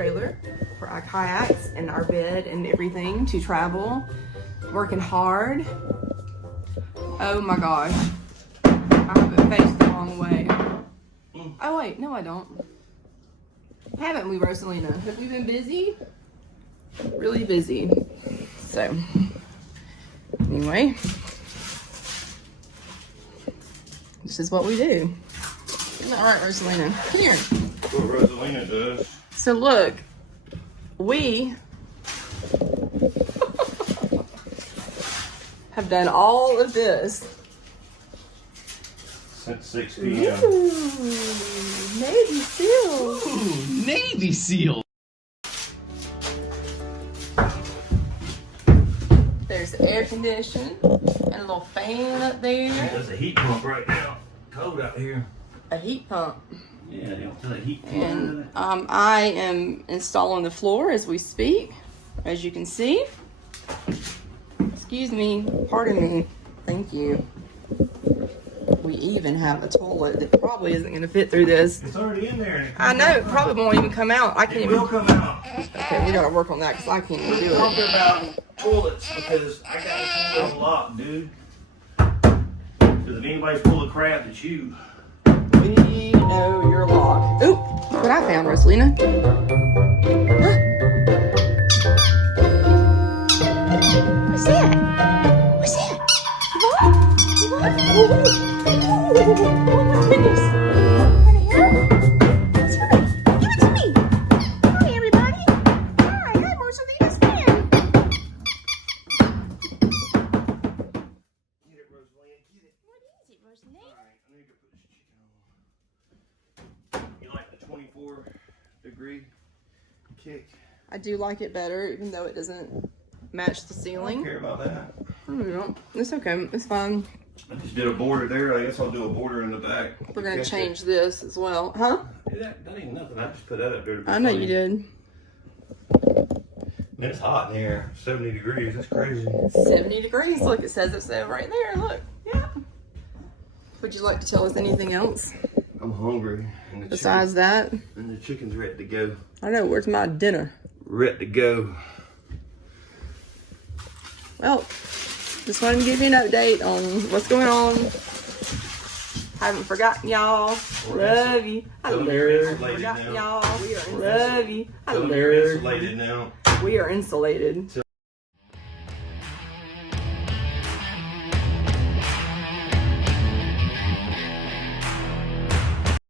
trailer for our kayaks and our bed and everything to travel. Working hard. Oh my gosh. I have it faced the wrong way. Oh wait, no I don't. Haven't we, Rosalina? Have we been busy? Really busy. So, anyway. This is what we do. All right, Rosalina, come here. What Rosalina does. So look, we have done all of this Since 6 p.m. Ooh, Navy SEAL. Ooh, Navy SEAL. There's the air conditioning and a little fan up there. There's a heat pump right now. Cold out here. A heat pump. Yeah, they don't tell a heat pump. And I am installing the floor as we speak, as you can see. Excuse me, pardon me. Thank you. We even have a toilet that probably isn't going to fit through this. It's already in there. And it I know, it probably won't even come out. I can't it even. will come out. Okay, we gotta work on that because I can't even do Talking it. about toilets because I got it unlocked, dude. Because if anybody's full of crap, it's you. We know you're locked. Oop, look what I found, Rosalina. Huh? What's that? What's that? Yvonne? Yvonne? Oh my goodness. What's that? Give it to me. Hi, everybody. Hi, I'm Rosalina's fan. Get it, Rosalina. Get it. What is it, Rosalina? Alright, I need to put this chicken on. You like the 24-degree kick? I do like it better, even though it doesn't match the I don't ceiling. care about that. It's okay. It's fine. I just did a border there. I guess I'll do a border in the back. We're gonna change this as well, huh? That ain't nothing. I just put that up there to be I know funny. you did. Man, it's hot in here. 70 degrees. That's crazy. 70 degrees. Look, it says it's right there. Look. Yeah. Would you like to tell us anything else I'm hungry. And the besides that? and the chicken's ready to go. I know. Where's my dinner? Ready to go. Well, just wanted to give you an update on what's going on. Haven't forgotten y'all. Love you. I Tell them love you're you. insulated Forgotten now. y'all. We are love you. I Tell them love you're you. insulated now. We are insulated.